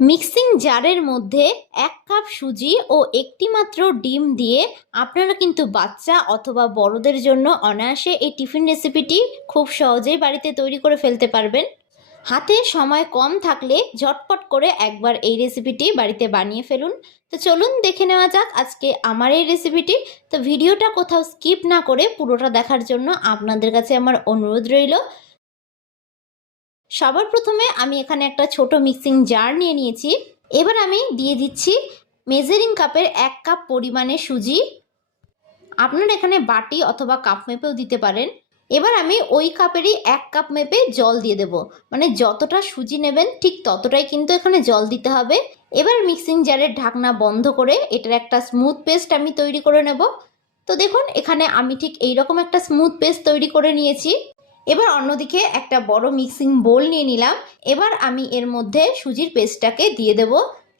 Mixing জারের মধ্যে 1 cup সুজি ও একটি মাত্র ডিম দিয়ে আপনারা কিন্তু বাচ্চা অথবা বড়দের জন্য অনায়াসে এই টিফিন রেসিপিটি খুব সহজেই বাড়িতে তৈরি করে ফেলতে পারবেন। হাতে সময় কম থাকলে ঝটপট করে একবার এই রেসিপিটি বাড়িতে বানিয়ে ফেলুন। তো চলুন দেখে নেওয়া যাক আজকে আমার এই রেসিপিটি। তো ভিডিওটা কোথাও স্কিপ না করে পুরোটা দেখার জন্য আপনাদের কাছে আমার অনুরোধ রইল। সবার প্রথমে আমি এখানে একটা ছোট মিক্সিং জার নিয়ে নিয়েছি। এবার আমি দিয়ে দিচ্ছি মেজারিং কাপের 1 কাপ পরিমাণে সুজি। আপনারা এখানে বাটি অথবা কাপ মেপেও দিতে পারেন। এবার আমি ওই কাপেরই 1 কাপ মেপে জল দিয়ে দেব। মানে যতটা সুজি নেবেন ঠিক ততটাই কিন্তু এখানে জল দিতে হবে। এবার মিক্সিং জারের ঢাকনা বন্ধ করে এটার একটা স্মুথ পেস্ট আমি তৈরি করে নেব। তো দেখুন এখানে আমি ঠিক এইরকম একটা স্মুথ পেস্ট তৈরি করে নিয়েছি। এবার অন্যদিকে একটা বড় মিক্সিং বোল নিয়ে নিলাম। এবার আমি এর মধ্যে সুজির পেস্টটাকে দিয়ে দেব।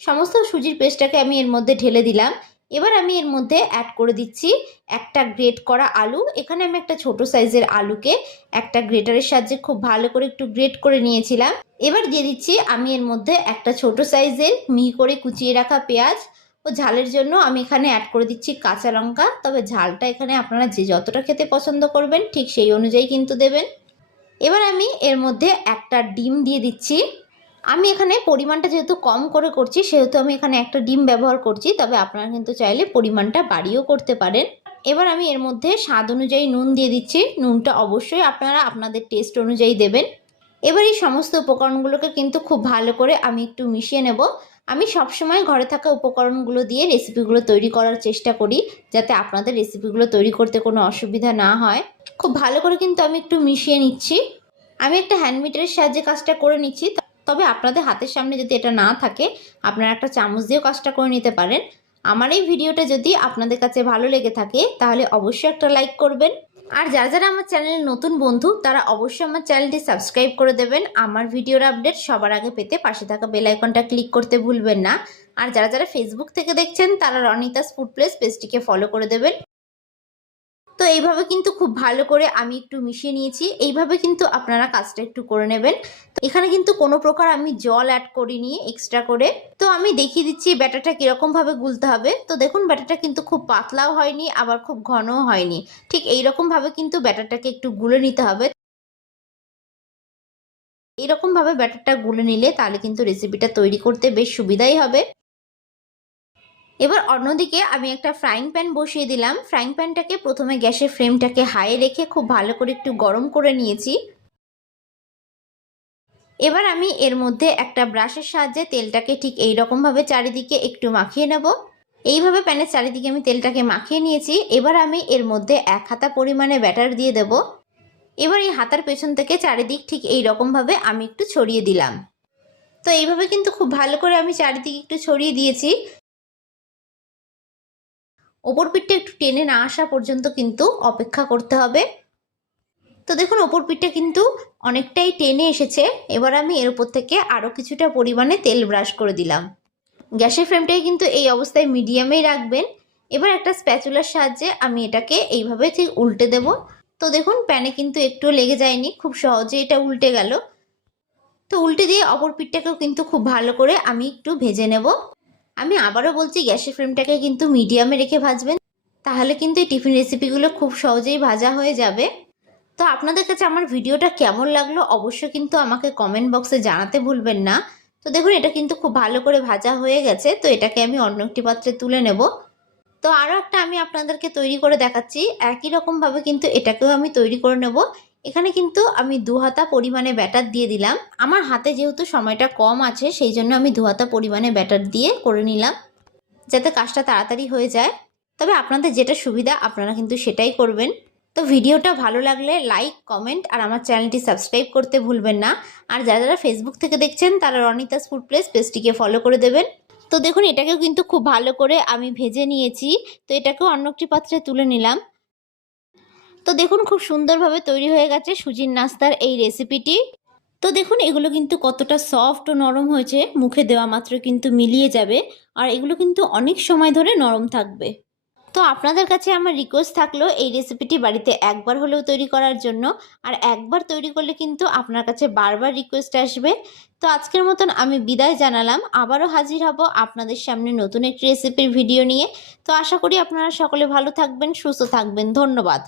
সমস্ত সুজির পেস্টটাকে আমি এর মধ্যে ঢেলে দিলাম। এবার আমি এর মধ্যে অ্যাড করে দিচ্ছি একটা গ্রেট করা আলু। এখানে আমি একটা ছোট সাইজের আলুকে একটা গ্রেটারের সাহায্যে খুব ভালো করে একটু গ্রেট করে নিয়েছিলাম। এবার দিয়ে দিচ্ছি আমি এর মধ্যে একটা ছোট সাইজের মিহি করে কুচিয়ে রাখা পেঁয়াজ ও ঝালের জন্য আমি এখানে অ্যাড করে দিচ্ছি কাঁচা লঙ্কা। তবে ঝালটা এখানে আপনারা যে যতটা খেতে পছন্দ করবেন ঠিক সেই অনুযায়ী কিন্তু দেবেন। এবার আমি এর মধ্যে একটা ডিম দিয়ে দিচ্ছি। আমি এখানে পরিমাণটা যেহেতু কম করে করছি সেহেতু আমি এখানে একটা ডিম ব্যবহার করছি, তবে আপনারা কিন্তু চাইলে পরিমাণটা বাড়িয়েও করতে পারেন। এবার আমি এর মধ্যে স্বাদ অনুযায়ী নুন দিয়ে দিচ্ছি। নুনটা অবশ্যই আপনারা আপনাদের টেস্ট অনুযায়ী দেবেন। এবার এই সমস্ত উপকরণগুলোকে কিন্তু খুব ভালো করে আমি একটু মিশিয়ে নেব। আমি সবসময় ঘরে থাকা উপকরণগুলো দিয়ে রেসিপিগুলো তৈরি করার চেষ্টা করি, যাতে আপনাদের রেসিপিগুলো তৈরি করতে কোনো অসুবিধা না হয়। খুব ভালো করে কিন্তু আমি একটু মিশিয়ে নিচ্ছি। আমি একটা হ্যান্ড মিটারের সাহায্যে কাজটা করে নিচ্ছি, তবে আপনাদের হাতের সামনে যদি এটা না থাকে আপনারা একটা চামচ দিয়েও কাজটা করে নিতে পারেন। আমার এই ভিডিওটা যদি আপনাদের কাছে ভালো লেগে থাকে তাহলে অবশ্যই একটা লাইক করবেন। আর যারা যারা আমার চ্যানেলের নতুন বন্ধু তারা অবশ্যই আমার চ্যানেলটি সাবস্ক্রাইব করে দেবেন। আমার ভিডিওর আপডেট সবার আগে পেতে পাশে থাকা বেল আইকনটা ক্লিক করতে ভুলবেন না। আর যারা যারা ফেসবুক থেকে দেখছেন তারা রনিতাস ফুড প্লেস পেজটিকে ফলো করে দেবেন। তো এইভাবে কিন্তু খুব ভালো করে আমি একটু মিশিয়ে নিয়েছি। এইভাবে কিন্তু আপনারা কাজটা একটু করে নেবেন। তো এখানে কিন্তু কোনো প্রকার আমি জল অ্যাড করিনি এক্সট্রা করে। তো আমি দেখিয়ে দিচ্ছি ব্যাটারটা কীরকমভাবে গুলতে হবে। তো দেখুন ব্যাটারটা কিন্তু খুব পাতলাও হয়নি আবার খুব ঘনও হয়নি। ঠিক এইরকমভাবে কিন্তু ব্যাটারটাকে একটু গুলে নিতে হবে। এইরকমভাবে ব্যাটারটা গুলে নিলে তাহলে কিন্তু রেসিপিটা তৈরি করতে বেশ সুবিধাই হবে। এবার অন্যদিকে আমি একটা ফ্রাইং প্যান বসিয়ে দিলাম। ফ্রাইং প্যানটাকে প্রথমে গ্যাসের ফ্লেমটাকে হাইয়ে রেখে খুব ভালো করে একটু গরম করে নিয়েছি। এবার আমি এর মধ্যে একটা ব্রাশের সাহায্যে তেলটাকে ঠিক এইরকমভাবে চারিদিকে একটু মাখিয়ে নেব। এইভাবে প্যানের চারিদিকে আমি তেলটাকে মাখিয়ে নিয়েছি। এবার আমি এর মধ্যে 1 হাতা পরিমাণে ব্যাটার দিয়ে দেব। এবার এই হাতার পেছন থেকে চারিদিক ঠিক এইরকমভাবে আমি একটু ছড়িয়ে দিলাম। তো এইভাবে কিন্তু খুব ভালো করে আমি চারিদিকে একটু ছড়িয়ে দিয়েছি। ওপর পিঠটা একটু টেনে না আসা পর্যন্ত কিন্তু অপেক্ষা করতে হবে। তো দেখুন ওপর পিঠটা কিন্তু অনেকটাই টেনে এসেছে। এবার আমি এর উপর থেকে আরও কিছুটা পরিমাণে তেল ব্রাশ করে দিলাম। গ্যাসের ফ্লেমটাই কিন্তু এই অবস্থায় মিডিয়ামেই রাখবেন। এবার একটা স্প্যাচুলার সাহায্যে আমি এটাকে এইভাবে ঠিক উল্টে দেব। তো দেখুন প্যানে কিন্তু একটু লেগে যায়নি, খুব সহজে এটা উল্টে গেল। তো উল্টে দিয়ে অপর পিঠটাকেও কিন্তু খুব ভালো করে আমি একটু ভেজে নেব। আমি আবারও বলছি গ্যাসের ফ্লেমটাকে কিন্তু মিডিয়ামে রেখে ভাজবেন, তাহলে কিন্তু এই টিফিন রেসিপিগুলো খুব সহজেই ভাজা হয়ে যাবে। তো আপনাদের কাছে আমার ভিডিওটা কেমন লাগলো অবশ্যই কিন্তু আমাকে কমেন্ট বক্সে জানাতে ভুলবেন না। তো দেখুন এটা কিন্তু খুব ভালো করে ভাজা হয়ে গেছে। তো এটাকে আমি অন্য একটি পাত্রে তুলে নেব। তো আরও একটা আমি আপনাদেরকে তৈরি করে দেখাচ্ছি। একই রকমভাবে কিন্তু এটাকেও আমি তৈরি করে নেব। এখানে কিন্তু আমি 2 হাতা পরিমাণে ব্যাটার দিয়ে দিলাম। আমার হাতে যেহেতু সময়টা কম আছে সেই জন্য আমি 2 হাতা পরিমাণে ব্যাটার দিয়ে করে নিলাম, যাতে কাজটা তাড়াতাড়ি হয়ে যায়। তবে আপনাদের যেটা সুবিধা আপনারা কিন্তু সেটাই করবেন। তো ভিডিওটা ভালো লাগলে লাইক, কমেন্ট আর আমার চ্যানেলটি সাবস্ক্রাইব করতে ভুলবেন না। আর যারা যারা ফেসবুক থেকে দেখছেন তারা রনিতাস ফুড প্লেস পেজটিকে ফলো করে দেবেন। তো দেখুন এটাকেও কিন্তু খুব ভালো করে আমি ভেজে নিয়েছি। তো এটাকেও অন্য একটি পাত্রে তুলে নিলাম। তো দেখুন খুব সুন্দরভাবে তৈরি হয়ে গেছে সুজির নাস্তার এই রেসিপিটি। তো দেখুন এগুলো কিন্তু কতটা সফট ও নরম হয়েছে, মুখে দেওয়া মাত্র কিন্তু মিলিয়ে যাবে। আর এগুলো কিন্তু অনেক সময় ধরে নরম থাকবে। তো আপনাদের কাছে আমার রিকোয়েস্ট থাকলো এই রেসিপিটি বাড়িতে একবার হলেও তৈরি করার জন্য। আর একবার তৈরি করলে কিন্তু আপনার কাছে বারবার রিকোয়েস্ট আসবে। তো আজকের মতন আমি বিদায় জানালাম। আবারও হাজির হব আপনাদের সামনে নতুন একটি রেসিপির ভিডিও নিয়ে। তো আশা করি আপনারা সকলে ভালো থাকবেন, সুস্থ থাকবেন। ধন্যবাদ।